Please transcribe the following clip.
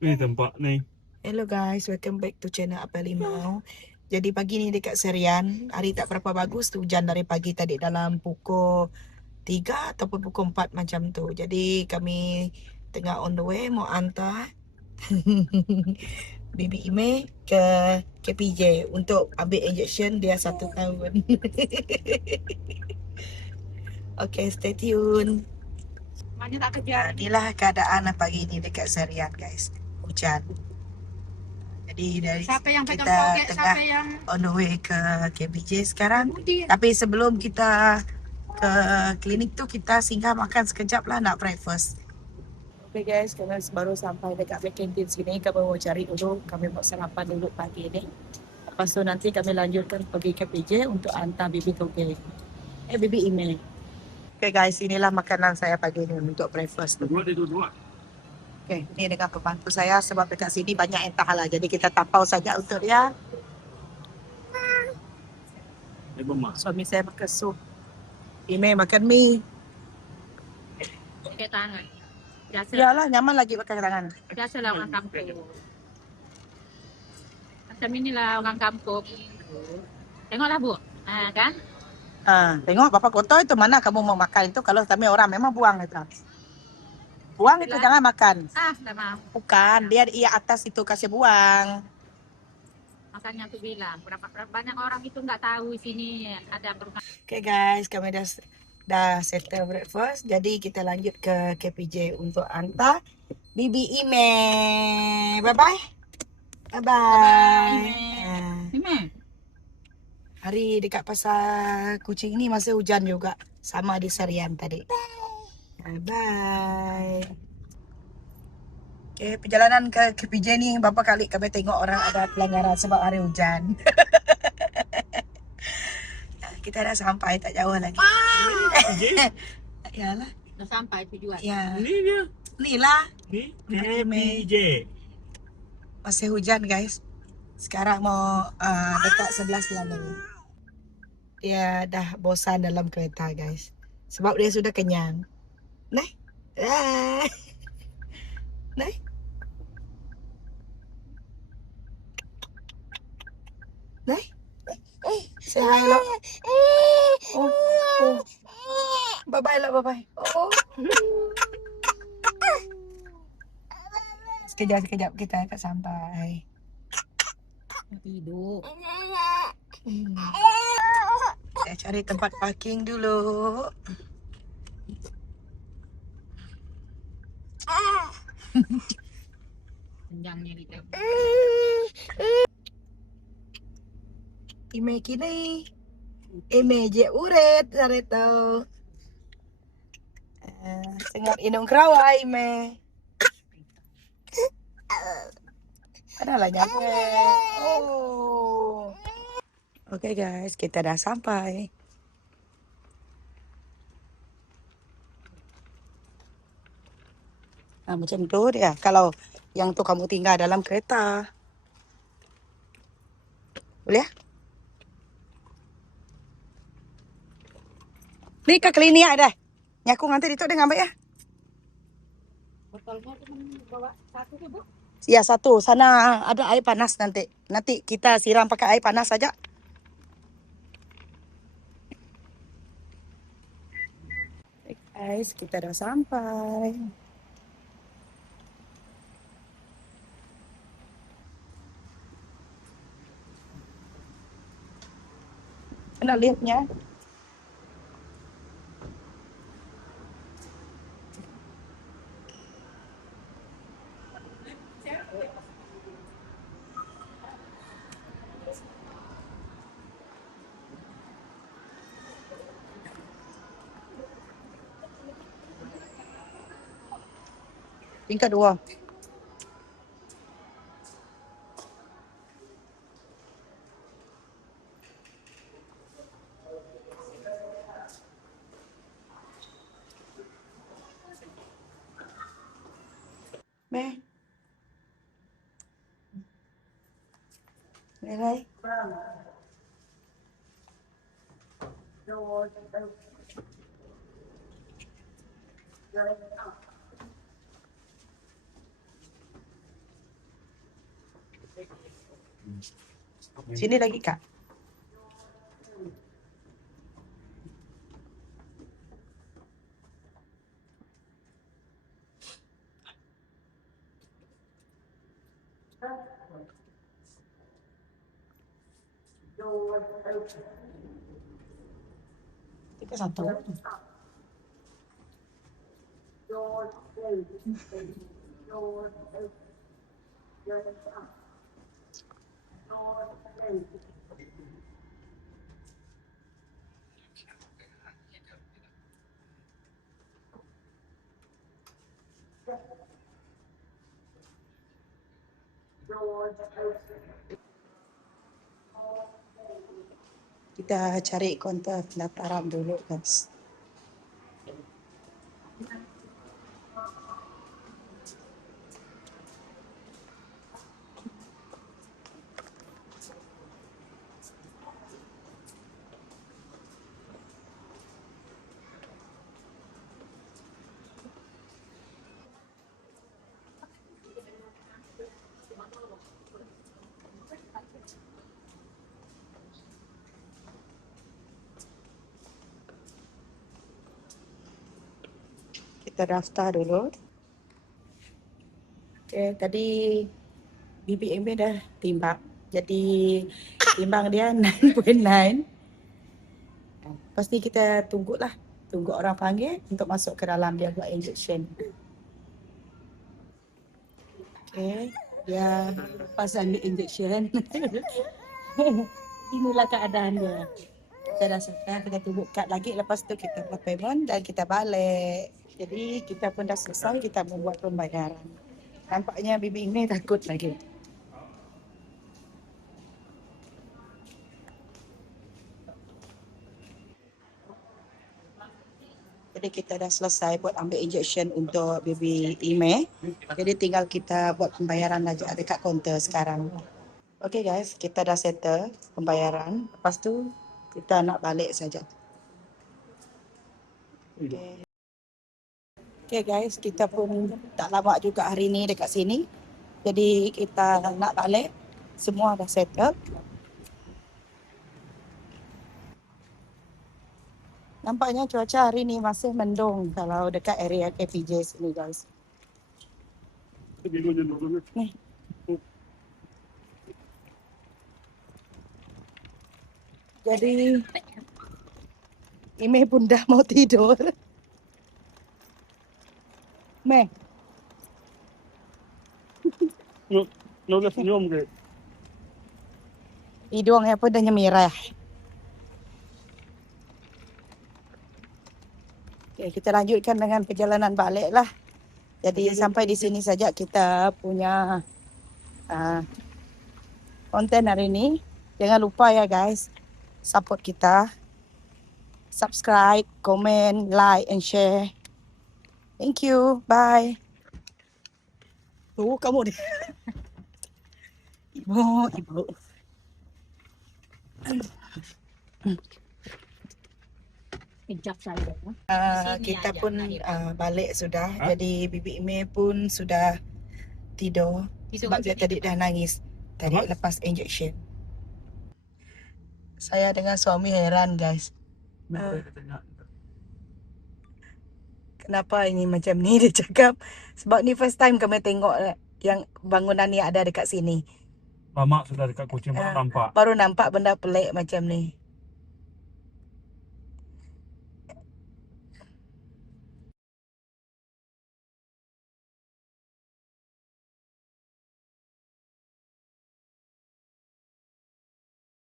Ni tempat ni. Hello guys, welcome back to channel Abang Limau. Jadi pagi ni dekat Serian, hari tak berapa bagus tu, hujan dari pagi tadi dalam pukul 3 ataupun pukul 4 macam tu. Jadi kami tengah on the way mau hantar Bibi Ime ke KPJ untuk ambil injection dia 1 tahun. Okay, stay tune. Maknya tak kejar. Inilah keadaan pagi ni dekat Serian guys. Hujan. Jadi dari Siapa yang pegang kita togek, tengah siapa yang on the way ke KBJ sekarang. Budi. Tapi sebelum kita ke klinik tu, kita singgah makan sekejap lah nak breakfast. Okay guys, kami baru sampai dekat Black Canteen sini. Kami mau cari dulu, kami buat sarapan dulu pagi ni. Lepas tu nanti kami lanjutkan pergi KPJ untuk hantar Bibi Toge. Bibi Ime. Okay guys, inilah makanan saya pagi ni untuk breakfast. Dua. Okay, ni dengan pembantu saya sebab dekat sini banyak yang tak halal. Jadi kita tapau saja untuk dia. Suami saya makan sup. Ime makan mie. pakai tangan? Biasa. Yalah, nyaman lagi pakai tangan. Biasalah orang kampung. Macam inilah orang kampung. Tengoklah Bu. Kan? Tengok bapak kotor itu mana kamu mau makan itu. Kalau kami orang memang buang itu. Buang itu jangan makan. Dah mau. Bukan, dia atas itu kasih buang. Makanya aku bilang, berapa banyak orang itu nggak tahu sini ada perumahan. Okay guys, kami dah settle breakfast. Jadi kita lanjut ke KPJ untuk hantar Bibi Ime. Bye bye. Bye bye. Ime. Hari dekat pasar Kuching ni masih hujan juga. Sama di Serian tadi. Bye. Okay, perjalanan ke KPJ ni berapa kali kami tengok orang ada pelanggaran sebab hari hujan. Kita dah sampai tak jauh lagi. Yalah. Dah sampai tujuan. Ya. Ni dia. Ni lah. Ni KPJ. Masih hujan guys. Sekarang mau dekat 11 lalu. Dia dah bosan dalam kereta guys. Sebab dia sudah kenyang. Naik. Naik. Naik. Say hi lah. Oh. Bye-bye lah, bye-bye. Oh. Sekejap kita akan sampai. Tidur. Saya cari tempat parking dulu. Panjangnya di tengok. Ime kini. Ime je uret sareto. Sengat inung kerawa Ime. Adalah nyampe. Oh. Okay guys, kita dah sampai. Macam tu dia. Kalau yang tu kamu tinggal dalam kereta. Boleh? Ni ke klinik dah. Ni aku ngantar itu dengan baik ya. Botolnya cuma bawa satu ke Bu? Ya, satu. Sana ada air panas nanti. Nanti kita siram pakai air panas saja. Guys, kita dah sampai. Nak lihatnya. Tingkat 2. Meh. Nilai. Sini lagi Kak. Tiga satu. Kita cari kaunter pendaftaran dulu guys. Kita daftar dulu. Okay, tadi BBM dah timbang. Jadi timbang dia 9.9. Pasti kita tunggulah. Tunggu orang panggil untuk masuk ke dalam dia buat injection. Okay, dia lepas ambil injection. Inilah keadaan dia. Kita dah selesai, kita tunggu kad lagi. Lepas tu kita buat payment dan kita balik. Jadi kita pun dah selesai, kita membuat pembayaran. Nampaknya bibi ini takut lagi. Jadi kita dah selesai buat ambil injection untuk baby Ime. Jadi tinggal kita buat pembayaran aja dekat kaunter sekarang. Okay guys, kita dah settle pembayaran. Lepas tu kita nak balik saja. Okay. Okay guys, kita pun tak lama juga hari ni dekat sini. Jadi kita nak balik. Semua dah settle. Nampaknya cuaca hari ni masih mendung kalau dekat area KPJ sini guys. Ni. Jadi Ime pun dah mau tidur. Meh. Lo dah senyum ke? Hidungnya pun dah nyemirah. Okay, kita lanjutkan dengan perjalanan balik lah. Jadi sampai di sini saja kita punya konten hari ini. Jangan lupa ya guys, support kita. Subscribe, komen, like and share. Thank you. Bye. Kamu deh. Ibu. Kejap saja. Kita pun balik sudah. Jadi bibi Ime pun sudah tidur. Sebab dia tadi dah nangis. Tadi lepas injection. Saya dengan suami heran guys. Kenapa ini macam ni dia cakap. Sebab ni first time kami tengok yang bangunan ni ada dekat sini. Lama sudah dekat Kuching baru nampak. Baru nampak benda pelik macam ni.